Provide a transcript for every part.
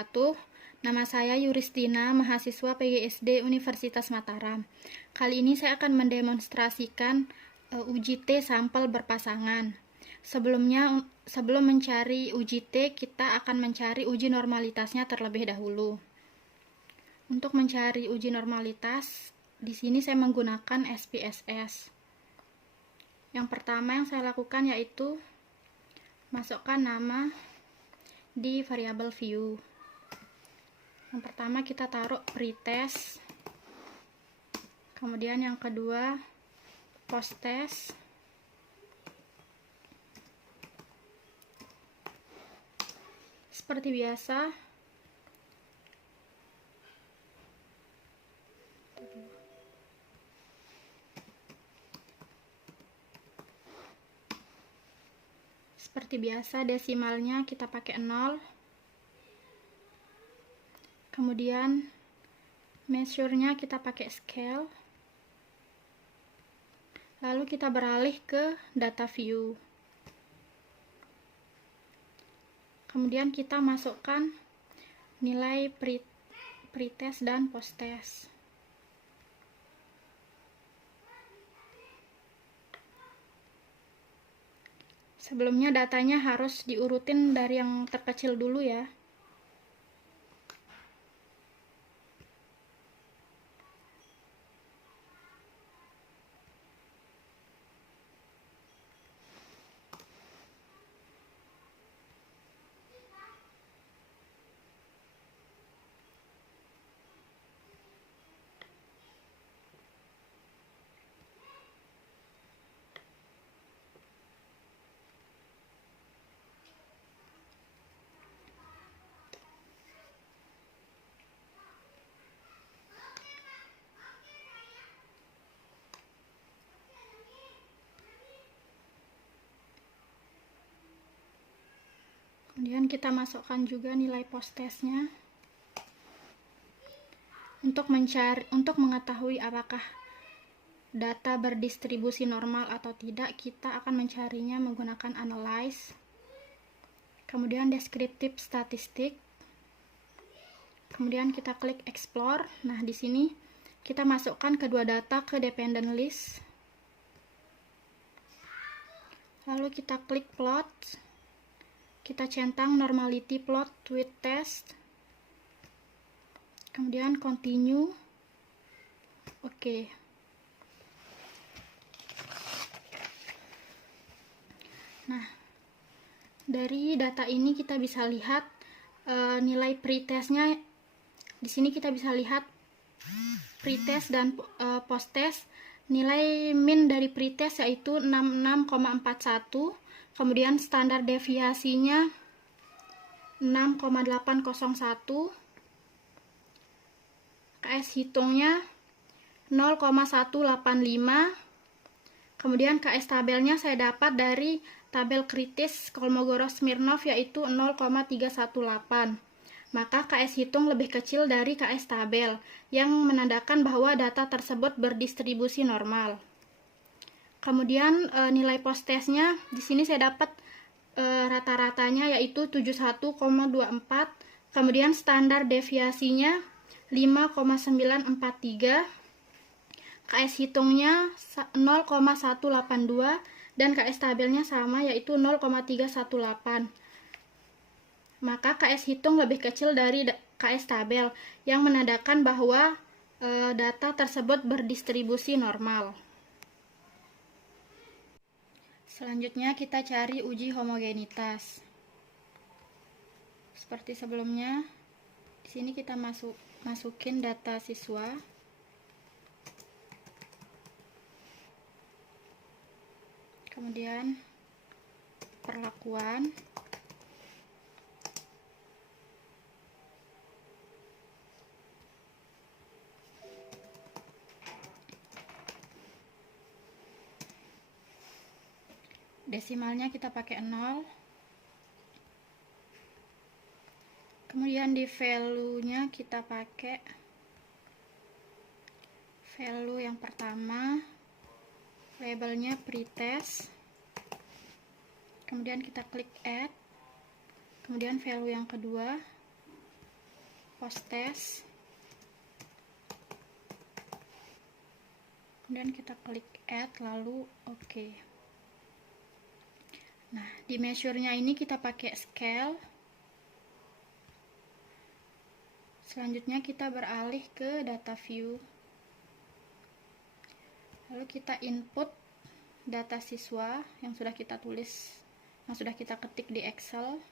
wabarakatuh. Nama saya Yuristina, mahasiswa PGSD Universitas Mataram. Kali ini saya akan mendemonstrasikan uji T sampel berpasangan. Sebelum mencari uji T, kita akan mencari uji normalitasnya terlebih dahulu. Untuk mencari uji normalitas, di sini saya menggunakan SPSS. Yang pertama yang saya lakukan yaitu masukkan nama di variabel view. Yang pertama kita taruh pretest, kemudian yang kedua posttest, seperti biasa. Seperti biasa, desimalnya kita pakai 0. Kemudian measure-nya kita pakai scale. Lalu kita beralih ke data view. Kemudian kita masukkan nilai pretest dan posttest. Sebelumnya datanya harus diurutin dari yang terkecil dulu ya. Kemudian kita masukkan juga nilai posttestnya untuk mengetahui apakah data berdistribusi normal atau tidak. Kita akan mencarinya menggunakan analyze, kemudian descriptive statistic, kemudian kita klik explore. Nah, di sini kita masukkan kedua data ke dependent list, lalu kita klik plot. Kita centang normality plot with test, kemudian continue. Oke. Nah, dari data ini kita bisa lihat nilai pretestnya. Di sini kita bisa lihat pretest dan posttest. Nilai min dari pretest yaitu 66,41. Kemudian standar deviasinya 6,801. KS hitungnya 0,185. Kemudian KS tabelnya saya dapat dari tabel kritis Kolmogorov-Smirnov yaitu 0,318. Maka KS hitung lebih kecil dari KS tabel, yang menandakan bahwa data tersebut berdistribusi normal. Kemudian nilai posttestnya di sini saya dapat rata-ratanya yaitu 71,24. Kemudian standar deviasinya 5,943. KS hitungnya 0,182 dan KS tabelnya sama yaitu 0,318. Maka KS hitung lebih kecil dari KS tabel, yang menandakan bahwa data tersebut berdistribusi normal. Selanjutnya kita cari uji homogenitas. Seperti sebelumnya, di sini kita masukin data siswa. Kemudian perlakuan. Desimalnya kita pakai 0. Kemudian di value-nya kita pakai value yang pertama, labelnya pretest. Kemudian kita klik add. Kemudian value yang kedua, post test, kemudian kita klik add, lalu oke. Nah, di measure-nya ini kita pakai scale. Selanjutnya kita beralih ke data view, lalu kita input data siswa yang sudah kita tulis, yang sudah kita ketik di Excel.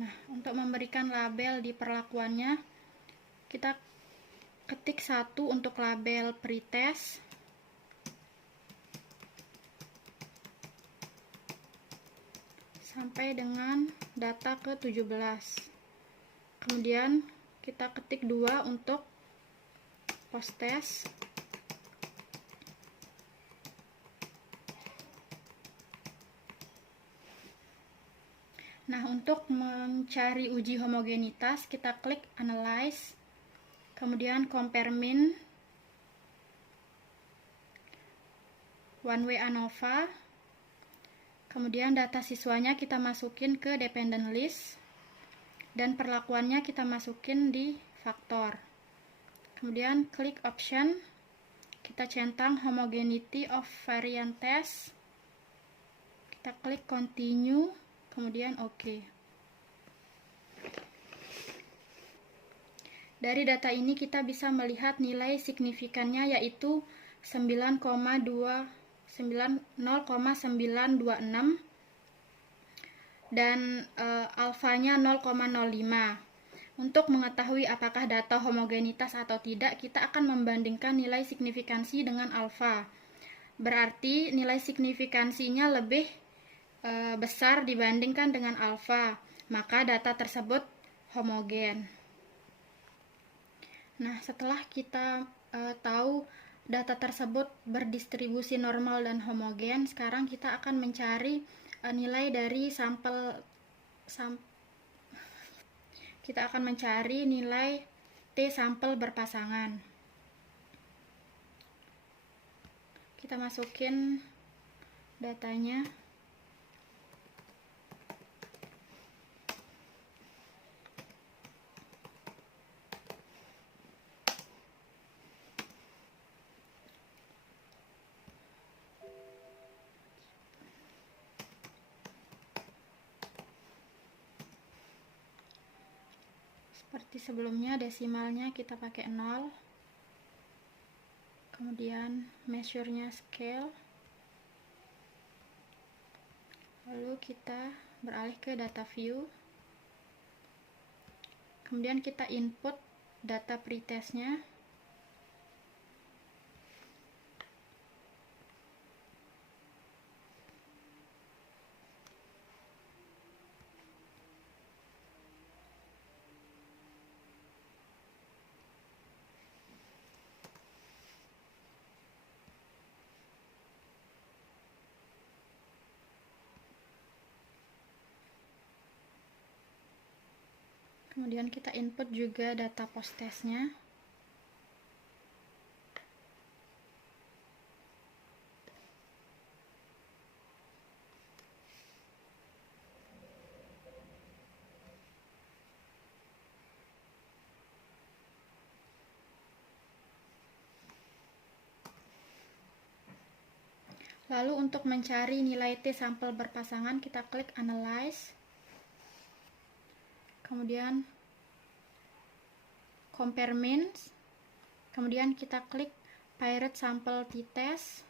Nah, untuk memberikan label di perlakuannya, kita ketik 1 untuk label pretest, sampai dengan data ke-17. Kemudian kita ketik 2 untuk post test, nah, untuk mencari uji homogenitas, kita klik Analyze, kemudian Compare Mean, One Way ANOVA, kemudian data siswanya kita masukin ke Dependent List, dan perlakuannya kita masukin di faktor. Kemudian klik Option, kita centang Homogeneity of Variant Test, kita klik Continue, kemudian OK. Dari data ini kita bisa melihat nilai signifikannya yaitu 0,926 dan alfanya 0,05. Untuk mengetahui apakah data homogenitas atau tidak, kita akan membandingkan nilai signifikansi dengan alfa. Berarti nilai signifikansinya lebih besar dibandingkan dengan alfa, maka data tersebut homogen. Nah, setelah kita tahu data tersebut berdistribusi normal dan homogen, sekarang kita akan mencari nilai dari kita akan mencari nilai T sampel berpasangan. Kita masukin datanya. Seperti sebelumnya, desimalnya kita pakai 0, kemudian measure-nya scale, lalu kita beralih ke data view, kemudian kita input data pretestnya, kemudian kita input juga data post testnya. Lalu untuk mencari nilai T sampel berpasangan, kita klik Analyze, kemudian Compare Means, kemudian kita klik Paired Sample T-Test.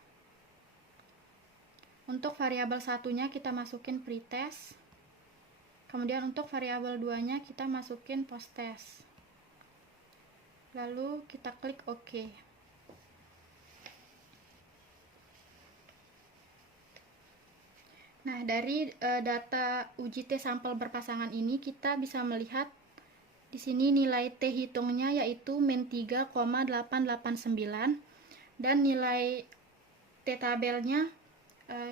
Untuk variabel satunya kita masukin pretest, kemudian untuk variabel 2-nya kita masukin post test, lalu kita klik OK. Nah, dari data uji T sampel berpasangan ini kita bisa melihat di sini nilai T hitungnya yaitu min 3,889 dan nilai T tabelnya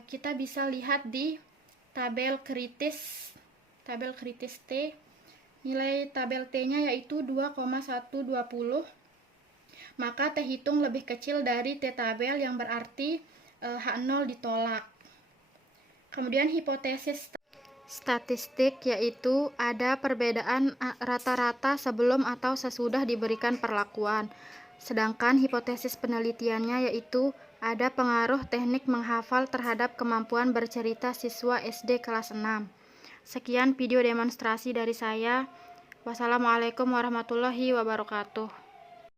kita bisa lihat di tabel kritis T. Nilai tabel T-nya yaitu 2,120. Maka T hitung lebih kecil dari T tabel yang berarti H0 ditolak. Kemudian hipotesis statistik yaitu ada perbedaan rata-rata sebelum atau sesudah diberikan perlakuan. Sedangkan hipotesis penelitiannya yaitu ada pengaruh teknik menghafal terhadap kemampuan bercerita siswa SD kelas 6. Sekian video demonstrasi dari saya. Wassalamualaikum warahmatullahi wabarakatuh.